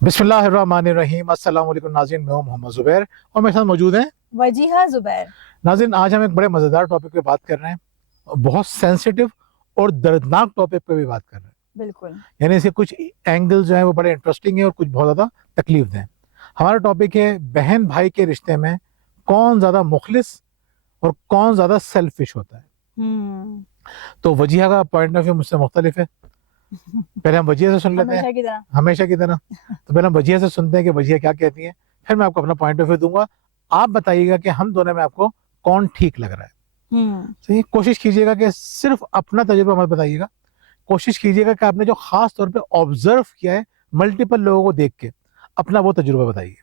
बिस्मिल्लाहिर्रहमानिर्रहीम। अस्सलाम वालेकुम नाज़रीन, मैं हूं मोहम्मद ज़ुबैर और मेरे साथ मौजूद हैं वजीहा जुबैर। नाज़रीन। आज हम एक बड़े मज़ेदार टॉपिक पे बात कर रहे हैं, बहुत सेंसिटिव और दर्दनाक टॉपिक पे भी बात कर रहे हैं। बिल्कुल। यानी इसके कुछ एंगल जो है वो बड़े इंटरेस्टिंग है और कुछ बहुत ज़्यादा तकलीफ दें। हमारा टॉपिक है बहन भाई के रिश्ते में कौन ज़्यादा मुखलिस और कौन ज़्यादा सेल्फिश होता है। तो वजीहा का पॉइंट ऑफ व्यू मुझसे मुख्तलिफ है। पहले हम वजीहा से सुन लेते हैं, हमेशा की तरह। तो पहले हम वजीहा से सुनते हैं कि वजीहा क्या कहती है, फिर मैं आपको अपना पॉइंट ऑफ व्यू दूंगा। आप बताइएगा कि हम दोनों में आपको कौन ठीक लग रहा है। सही, कोशिश कीजिएगा कि सिर्फ अपना तजुर्बा मत बताइएगा, कोशिश कीजिएगा कि आपने जो खास तौर पे ऑब्जर्व किया है मल्टीपल लोगों को देख के, अपना वो तजुर्बा बताइए।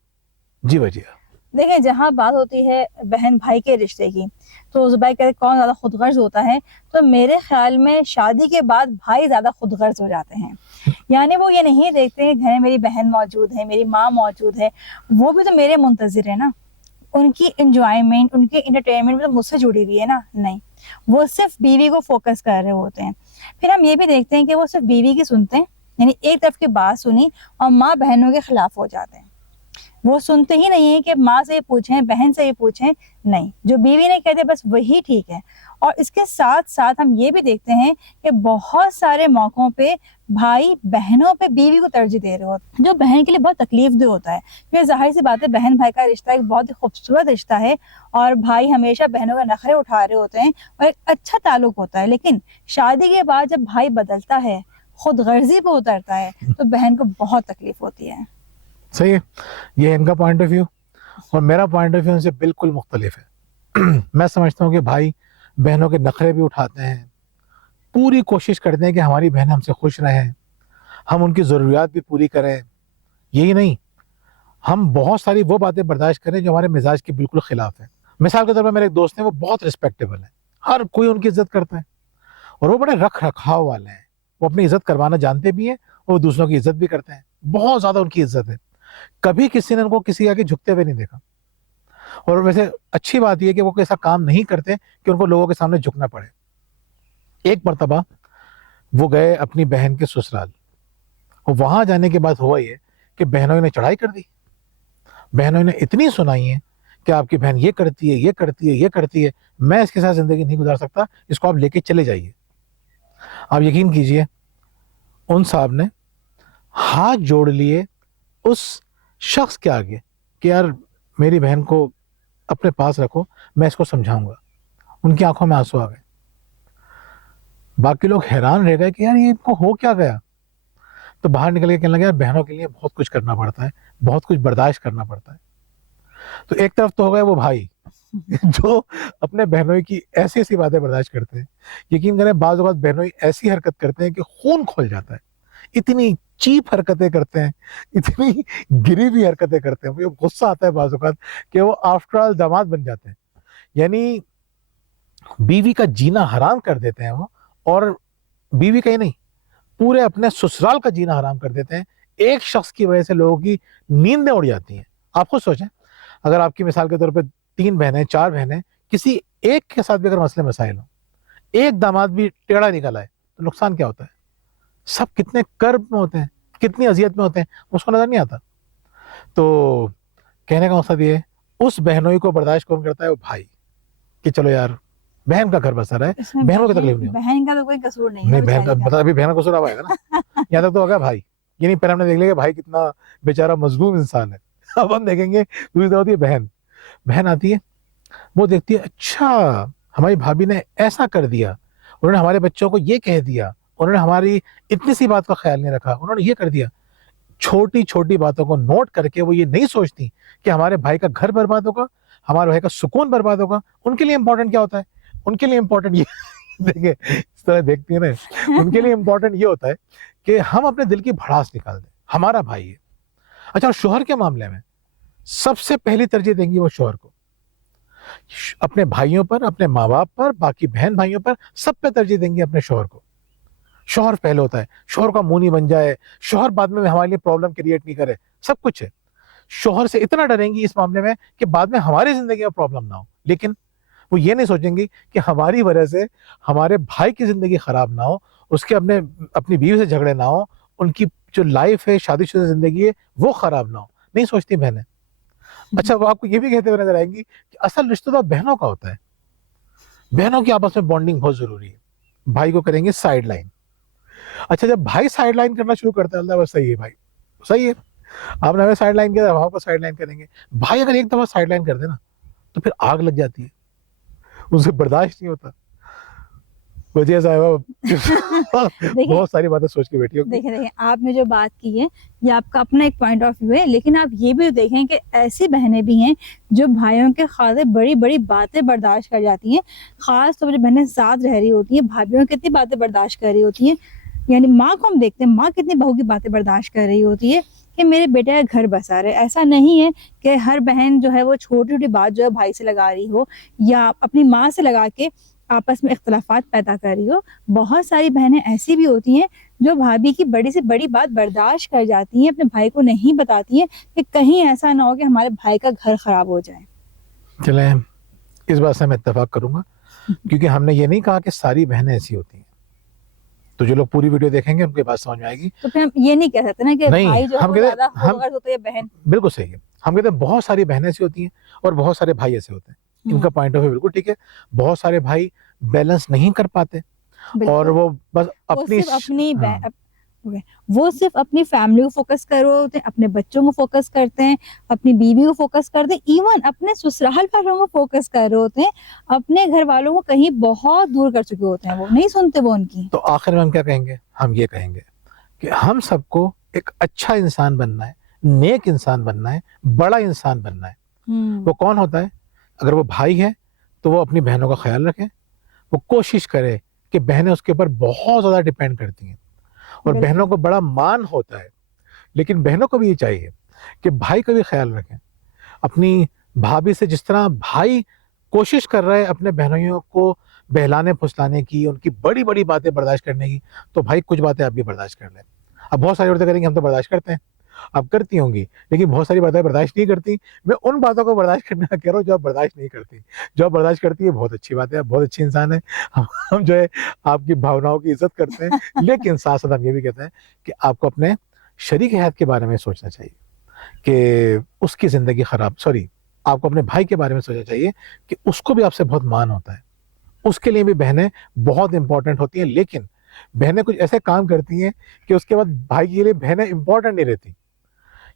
जी वजीहा। देखिए, जहाँ बात होती है बहन भाई के रिश्ते की, तो जुबैर कहते कौन ज़्यादा खुदगर्ज होता है, तो मेरे ख्याल में शादी के बाद भाई ज़्यादा खुदगर्ज हो जाते हैं। यानी वो ये नहीं देखते हैं घर में मेरी बहन मौजूद है, मेरी माँ मौजूद है, वो भी तो मेरे मुंतज़िर है ना, उनकी इंजॉयमेंट, उनकी इंटरटेनमेंट तो मुझसे जुड़ी हुई है ना। नहीं, वो सिर्फ बीवी को फोकस कर रहे होते हैं। फिर हम ये भी देखते हैं कि वो सिर्फ बीवी की सुनते हैं, यानी एक तरफ की बात सुनी और माँ बहनों के खिलाफ हो जाते हैं। वो सुनते ही नहीं है कि माँ से पूछें, बहन से पूछें, नहीं, जो बीवी ने कहते बस वही ठीक है। और इसके साथ साथ हम ये भी देखते हैं कि बहुत सारे मौकों पे भाई बहनों पे बीवी को तरजीह दे रहे होते हैं, जो बहन के लिए बहुत तकलीफ दे होता है, क्योंकि जाहिर सी बात है बहन भाई का रिश्ता एक बहुत ही खूबसूरत रिश्ता है और भाई हमेशा बहनों के नखरे उठा रहे होते हैं और एक अच्छा ताल्लुक होता है। लेकिन शादी के बाद जब भाई बदलता है, खुद गर्जी पे उतरता है, तो बहन को बहुत तकलीफ होती है। सही है, ये इनका पॉइंट ऑफ व्यू और मेरा पॉइंट ऑफ व्यू उनसे बिल्कुल मुख्तलिफ है। मैं समझता हूँ कि भाई बहनों के नखरे भी उठाते हैं, पूरी कोशिश करते हैं कि हमारी बहन हमसे खुश रहें, हम उनकी ज़रूरियात भी पूरी करें। यही नहीं, हम बहुत सारी वो बातें बर्दाश्त करें जो हमारे मिजाज के बिल्कुल खिलाफ है। मिसाल के तौर पर मेरे एक दोस्त हैं, वो बहुत रिस्पेक्टेबल है, हर कोई उनकी इज्जत करता है और वो बड़े रख रखाव वाले हैं। वो अपनी इज्जत करवाना जानते भी हैं और दूसरों की इज्जत भी करते हैं, बहुत ज़्यादा उनकी इज्जत है। कभी किसी ने उनको किसी आगे झुकते हुए नहीं देखा। और वैसे अच्छी बात यह कि वो ऐसा काम नहीं करते कि उनको लोगों के सामने झुकना पड़े। एक मर्तबा वो गए अपनी बहन के ससुराल और वहां जाने के बाद हुआ ये कि बहनों ने चढ़ाई कर दी। बहनों ने इतनी सुनाई है कि आपकी बहन ये करती है, ये करती है, ये करती है, मैं इसके साथ जिंदगी नहीं गुजार सकता, इसको आप लेके चले जाइए। आप यकीन कीजिए, उन साहब ने हाथ जोड़ लिए उस शख्स के आगे कि यार मेरी बहन को अपने पास रखो, मैं इसको समझाऊंगा। उनकी आंखों में आंसू आ गए। बाकी लोग हैरान रह गए कि यार ये इनको हो क्या गया। तो बाहर निकल के कहने लगे यार बहनों के लिए बहुत कुछ करना पड़ता है, बहुत कुछ बर्दाश्त करना पड़ता है। तो एक तरफ तो हो गए वो भाई जो अपने बहनों की ऐसी ऐसी बातें बर्दाश्त करते हैं। यकीन करें, बाज़ औक़ात बहनों ऐसी हरकत करते हैं कि खून खोल जाता है। इतनी चीप हरकतें करते हैं, इतनी गिरी हुई हरकतें करते हैं, मुझे गुस्सा आता है बाज़ औक़ात कि वो आफ्टर ऑल दामाद बन जाते हैं। यानी बीवी का जीना हराम कर देते हैं वो, और बीवी का ही नहीं, पूरे अपने ससुराल का जीना हराम कर देते हैं। एक शख्स की वजह से लोगों की नींदें उड़ जाती हैं। आप खुद सोचें, अगर आपकी मिसाल के तौर पे 3 बहनें 4 बहनें, किसी एक के साथ भी अगर मसले मसाइल हो, एक दामाद भी टेढ़ा निकल आए तो नुकसान क्या होता है। सब कितने कर्ब में होते हैं, कितनी अजियत में होते हैं, उसको नजर नहीं आता। तो कहने का मकसद ये, उस बहनोई को बर्दाश्त कौन करता है? वो भाई, कि चलो यार बहन का घर बसा रहा है, बहनों की तकलीफ नहीं हो। बहन का तो कोई कसूर नहीं है, बहन का मतलब अभी बहन का कसूर अब आएगा ना। यहाँ तक तो होगा भाई, ये नहीं पहले हमने देख लिया कि भाई कितना बेचारा मजलूम इंसान है। अब हम देखेंगे दूसरी तरफ होती है बहन। बहन आती है, वो देखती है, अच्छा हमारी भाभी ने ऐसा कर दिया, उन्होंने हमारे बच्चों को ये कह दिया, उन्होंने हमारी इतनी सी बात का ख्याल नहीं रखा, उन्होंने ये कर दिया। छोटी छोटी बातों को नोट करके वो ये नहीं सोचती कि हमारे भाई का घर बर्बाद होगा, हमारे भाई का सुकून बर्बाद होगा। उनके लिए इंपॉर्टेंट क्या होता है? उनके लिए इंपॉर्टेंट ये देखे, इस तरह देखती है ना, उनके लिए इंपॉर्टेंट ये होता है कि हम अपने दिल की भड़ास निकाल दें, हमारा भाई है। अच्छा, और शोहर के मामले में सबसे पहली तरजीह देंगी वो शोहर को, अपने भाइयों पर, अपने माँ बाप पर, बाकी बहन भाइयों पर, सब पे तरजीह देंगी अपने शोहर को। शोहर पहले होता है, शोहर का मुंह नहीं बन जाए, शोहर बाद में हमारे लिए प्रॉब्लम क्रिएट नहीं करे, सब कुछ है। शोहर से इतना डरेंगी इस मामले में कि बाद में हमारी जिंदगी में प्रॉब्लम ना हो। लेकिन वो ये नहीं सोचेंगी कि हमारी वजह से हमारे भाई की जिंदगी खराब ना हो, उसके अपनी बीवी से झगड़े ना हो, ان کی جو لائف ہے, شادی شدہ زندگی ہے, وہ خراب نہ ہو, نہیں سوچتی بہنیں. اچھا وہ آپ کو یہ بھی کہتے ہوئے نظر آئیں گی کہ اصل رشتہ تو بہنوں کا ہوتا ہے, بہنوں کی آپس میں بانڈنگ بہت ضروری ہے. بھائی کو کریں گے سائڈ لائن. اچھا جب بھائی سائڈ لائن کرنا شروع کرتا ہے, اللہ بس صحیح ہے بھائی, صحیح ہے, آپ نے ہمیں سائڈ لائن کیا, ہم آپ کو سائڈ لائن کریں گے. بھائی اگر ایک دفعہ سائڈ لائن کر دے نا تو پھر آگ لگ جاتی ہے, ان سے برداشت نہیں ہوتا. وجہ صاحبہ بہت ساری باتیں سوچ کے بیٹھی ہوگی. دیکھیں آپ نے جو بات کی ہے یہ آپ کا اپنا ایک پوائنٹ آف ویو ہے, لیکن آپ یہ بھی دیکھیں کہ ایسی بہنیں بھی ہیں جو بھائیوں کے خاطر بڑی بڑی باتیں برداشت کر جاتی ہیں. خاص طور پر جو بہنیں ساتھ رہ رہی ہوتی ہیں, بھابھیوں کتنی باتیں برداشت کر رہی ہوتی ہیں. یعنی ماں کو ہم دیکھتے ہیں, ماں کتنی بہو کی باتیں برداشت کر رہی ہوتی ہے کہ میرے بیٹے کا گھر بسا رہے. ایسا نہیں ہے کہ ہر بہن جو ہے وہ چھوٹی چھوٹی بات جو ہے بھائی سے لگا رہی ہو یا اپنی ماں سے لگا کے آپس میں اختلافات پیدا کر رہی ہو. بہت ساری بہنیں ایسی بھی ہوتی ہیں جو بھابھی کی بڑی سے بڑی بات برداشت کر جاتی ہیں, اپنے بھائی کو نہیں بتاتی ہیں کہ کہیں ایسا نہ ہو کہ ہمارے بھائی کا گھر خراب ہو جائے. چلیں اس بات سے میں اتفاق کروں گا, کیونکہ ہم نے یہ نہیں کہا کہ ساری بہنیں ایسی ہوتی ہیں. تو جو لوگ پوری ویڈیو دیکھیں گے ان کے بات سمجھ میں آئے گی. تو پھر ہم یہ نہیں کہہ سکتے نا کہ نہیں, بھائی جو ہے ہم وہ کہتے زیادہ ہم خودغرض ہوتے ہیں بہن. بالکل صحیح ہے, ہم کہتے ہیں بہت ساری بہنیں ایسی ہوتی ہیں اور بہت سارے بھائی ایسے ہوتے ہیں. ان کا پوائنٹ آف ویو بالکل ٹھیک ہے. بہت سارے بھائی بیلنس نہیں کر پاتے اور وہ بس وہ صرف اپنی فیملی کو فوکس کر رہے ہوتے ہیں, اپنے بچوں کو فوکس کرتے ہیں, اپنی بیوی کو فوکس کرتے ہیں, ایون اپنے سسرال والوں کو فوکس کر رہے ہوتے ہیں, اپنے گھر والوں کو کہیں بہت دور کر چکے ہوتے ہیں, وہ نہیں سنتے وہ ان کی. تو آخر میں ہم کیا کہیں گے, ہم یہ کہیں گے کہ ہم سب کو ایک اچھا انسان بننا ہے, نیک انسان بننا ہے, بڑا انسان بننا ہے. وہ کون ہوتا ہے؟ اگر وہ بھائی ہے تو وہ اپنی بہنوں کا خیال رکھے, وہ کوشش کرے کہ بہنیں اس کے اوپر بہت زیادہ ڈیپینڈ کرتی ہیں اور بہنوں کو بڑا مان ہوتا ہے. لیکن بہنوں کو بھی یہ چاہیے کہ بھائی کا بھی خیال رکھیں. اپنی بھابھی سے جس طرح بھائی کوشش کر رہے ہیں اپنے بہنوئیوں کو بہلانے پھسلانے کی, ان کی بڑی بڑی باتیں برداشت کرنے کی, تو بھائی کچھ باتیں آپ بھی برداشت کر لیں. اب بہت ساری عورتیں کریں گی ہم تو برداشت کرتے ہیں, اب کرتی ہوں گی, لیکن بہت ساری باتیں برداشت نہیں کرتی. میں ان باتوں کو برداشت کرنے کا کہہ رہا ہوں جو آپ برداشت نہیں کرتی. جو آپ برداشت کرتی ہے بہت اچھی بات ہے, آپ بہت اچھی انسان ہے. ہم جو ہے آپ کی بھاوناؤں کی عزت کرتے ہیں, لیکن ساتھ ساتھ ہم یہ بھی کہتے ہیں کہ آپ کو اپنے شریک حیات کے بارے میں سوچنا چاہیے کہ اس کی زندگی آپ کو اپنے بھائی کے بارے میں سوچنا چاہیے کہ اس کو بھی آپ سے بہت مان ہوتا ہے. اس کے لیے بھی بہنیں بہت امپورٹنٹ ہوتی ہیں, لیکن بہنیں کچھ ایسے کام کرتی ہیں کہ اس کے بعد بھائی کے لیے بہنیں امپورٹنٹ نہیں رہتی.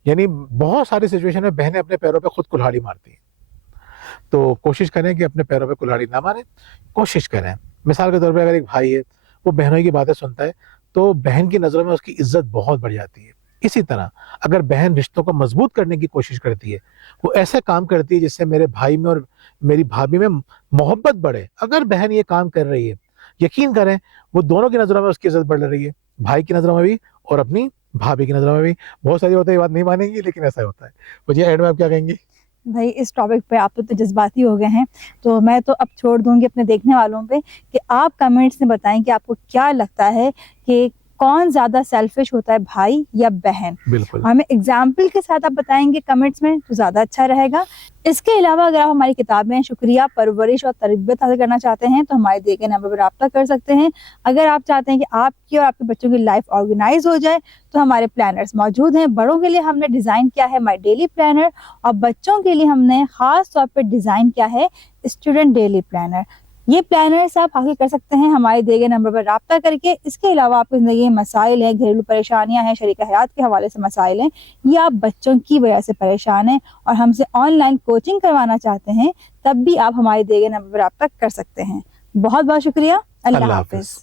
یعنی بہت ساری سچویشن میں بہنیں اپنے پیروں پہ خود کلہاڑی مارتی ہیں. تو کوشش کریں کہ اپنے پیروں پہ کلہاڑی نہ ماریں, کوشش کریں. مثال کے طور پہ اگر ایک بھائی ہے, وہ بہنوں کی باتیں سنتا ہے تو بہن کی نظروں میں اس کی عزت بہت بڑھ جاتی ہے. اسی طرح اگر بہن رشتوں کو مضبوط کرنے کی کوشش کرتی ہے, وہ ایسے کام کرتی ہے جس سے میرے بھائی میں اور میری بھابھی میں محبت بڑھے. اگر بہن یہ کام کر رہی ہے, یقین کریں وہ دونوں کی نظروں میں اس کی عزت بڑھ رہی ہے, بھائی کی نظروں میں بھی اور اپنی بھابھی کی نظروں میں بھی. بہت ساری عورتیں یہ بات نہیں مانیں گی, لیکن ایسا ہوتا ہے. مجھے اینڈ میں آپ کیا کہیں گی؟ بھائی اس ٹاپک پہ آپ تو جذباتی ہو گئے ہیں, تو میں تو اب چھوڑ دوں گی اپنے دیکھنے والوں پہ کہ آپ کمنٹس میں بتائیں کہ آپ کو کیا لگتا ہے کہ کون زیادہ سیلفش ہوتا ہے, بھائی یا بہن. بالکل ہمیں اگزامپل کے ساتھ آپ بتائیں گے کمنٹس میں تو زیادہ اچھا رہے گا. اس کے علاوہ اگر آپ ہماری کتابیں شکریہ, پرورش اور تربیت حاصل کرنا چاہتے ہیں تو ہمارے دیے گئے نمبر پر رابطہ کر سکتے ہیں. اگر آپ چاہتے ہیں کہ آپ کی اور آپ کے بچوں کی لائف آرگنائز ہو جائے تو ہمارے پلانرز موجود ہیں. بڑوں کے لیے ہم نے ڈیزائن کیا ہے مائی ڈیلی پلانر, اور بچوں کے لیے ہم نے خاص طور پہ ڈیزائن کیا ہے اسٹوڈنٹ ڈیلی پلانر. یہ پلانرز آپ حاصل کر سکتے ہیں ہمارے دیے گئے نمبر پر رابطہ کر کے. اس کے علاوہ آپ کی زندگی میں مسائل ہیں, گھریلو پریشانیاں ہیں, شریک حیات کے حوالے سے مسائل ہیں, یا آپ بچوں کی وجہ سے پریشان ہیں اور ہم سے آن لائن کوچنگ کروانا چاہتے ہیں, تب بھی آپ ہمارے دیے گئے نمبر پر رابطہ کر سکتے ہیں. بہت بہت شکریہ. اللہ حافظ.